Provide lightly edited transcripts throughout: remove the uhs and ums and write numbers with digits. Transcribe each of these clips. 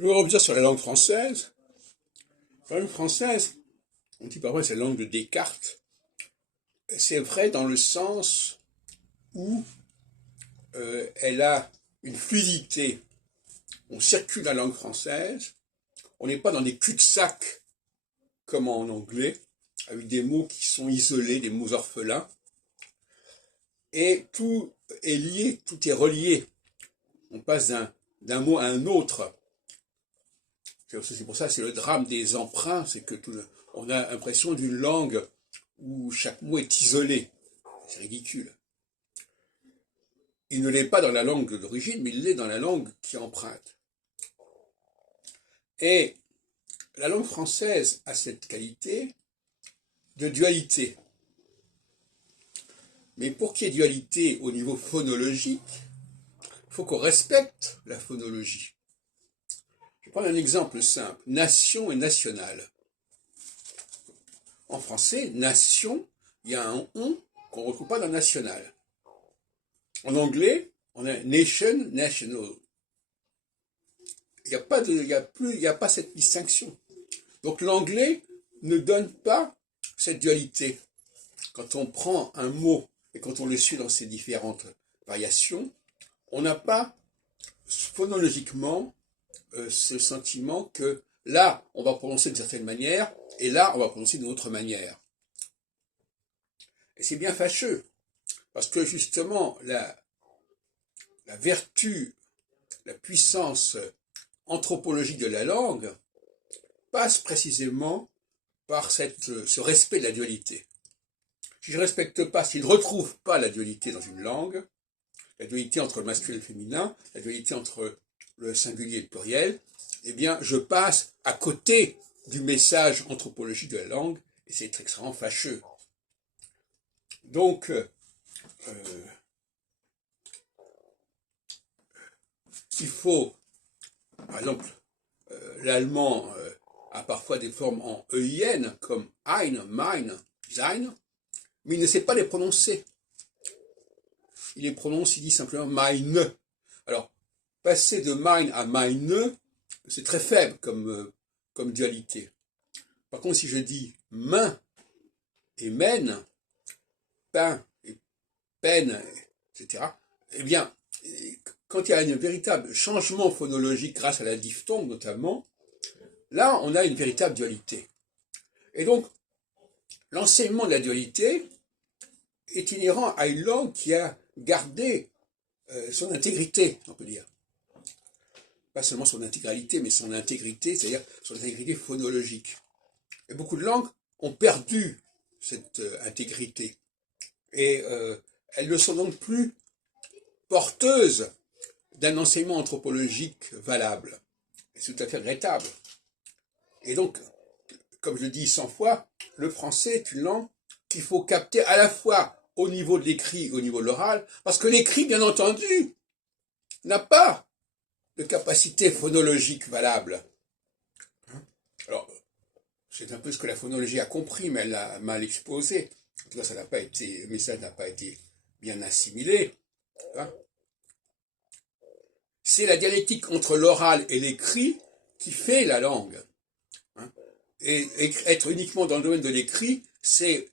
Je vais revenir sur la langue française. La langue française, on dit parfois c'est la langue de Descartes. C'est vrai dans le sens où elle a une fluidité. On circule la langue française. On n'est pas dans des cul-de-sac comme en anglais, avec des mots qui sont isolés, des mots orphelins. Et tout est lié, tout est relié. On passe d'un mot à un autre. C'est pour ça que c'est le drame des emprunts, c'est que on a l'impression d'une langue où chaque mot est isolé. C'est ridicule. Il ne l'est pas dans la langue d'origine, mais il l'est dans la langue qui emprunte. Et la langue française a cette qualité de dualité. Mais pour qu'il y ait dualité au niveau phonologique, il faut qu'on respecte la phonologie. Je vais prendre un exemple simple. Nation et national. En français, nation, il y a un on qu'on ne retrouve pas dans national. En anglais, on a nation, national. Il n'y a pas cette distinction. Donc l'anglais ne donne pas cette dualité. Quand on prend un mot et quand on le suit dans ses différentes variations, on n'a pas phonologiquement ce sentiment que là, on va prononcer d'une certaine manière et là, on va prononcer d'une autre manière. Et c'est bien fâcheux, parce que justement, la vertu, la puissance anthropologique de la langue passe précisément par ce respect de la dualité. Si je ne respecte pas, si je ne retrouve pas la dualité dans une langue, la dualité entre le masculin et le féminin, la dualité entre le singulier et le pluriel, eh bien, je passe à côté du message anthropologique de la langue, et c'est extrêmement fâcheux. Donc, il faut, par exemple, l'allemand a parfois des formes en EIN, comme ein, mein, sein, mais il ne sait pas les prononcer. Il les prononce, il dit simplement meine. Alors, passer de mein à meine, c'est très faible comme dualité. Par contre, si je dis main et mène, pain et peine, etc., eh bien, quand il y a un véritable changement phonologique grâce à la diphtongue notamment, là, on a une véritable dualité. Et donc, l'enseignement de la dualité est inhérent à une langue qui a gardé son intégrité, on peut dire. Pas seulement son intégralité, mais son intégrité, c'est-à-dire son intégrité phonologique. Et beaucoup de langues ont perdu cette intégrité. Et elles ne sont donc plus porteuses d'un enseignement anthropologique valable. Et c'est tout à fait regrettable. Et donc, comme je le dis 100 fois, le français est une langue qu'il faut capter à la fois au niveau de l'écrit et au niveau de l'oral, parce que l'écrit, bien entendu, n'a pas de capacité phonologique valable. Alors, c'est un peu ce que la phonologie a compris, mais elle l'a mal exposé. En tout cas, le message n'a pas été bien assimilé. C'est la dialectique entre l'oral et l'écrit qui fait la langue. Et être uniquement dans le domaine de l'écrit, c'est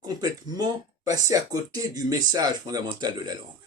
complètement passer à côté du message fondamental de la langue.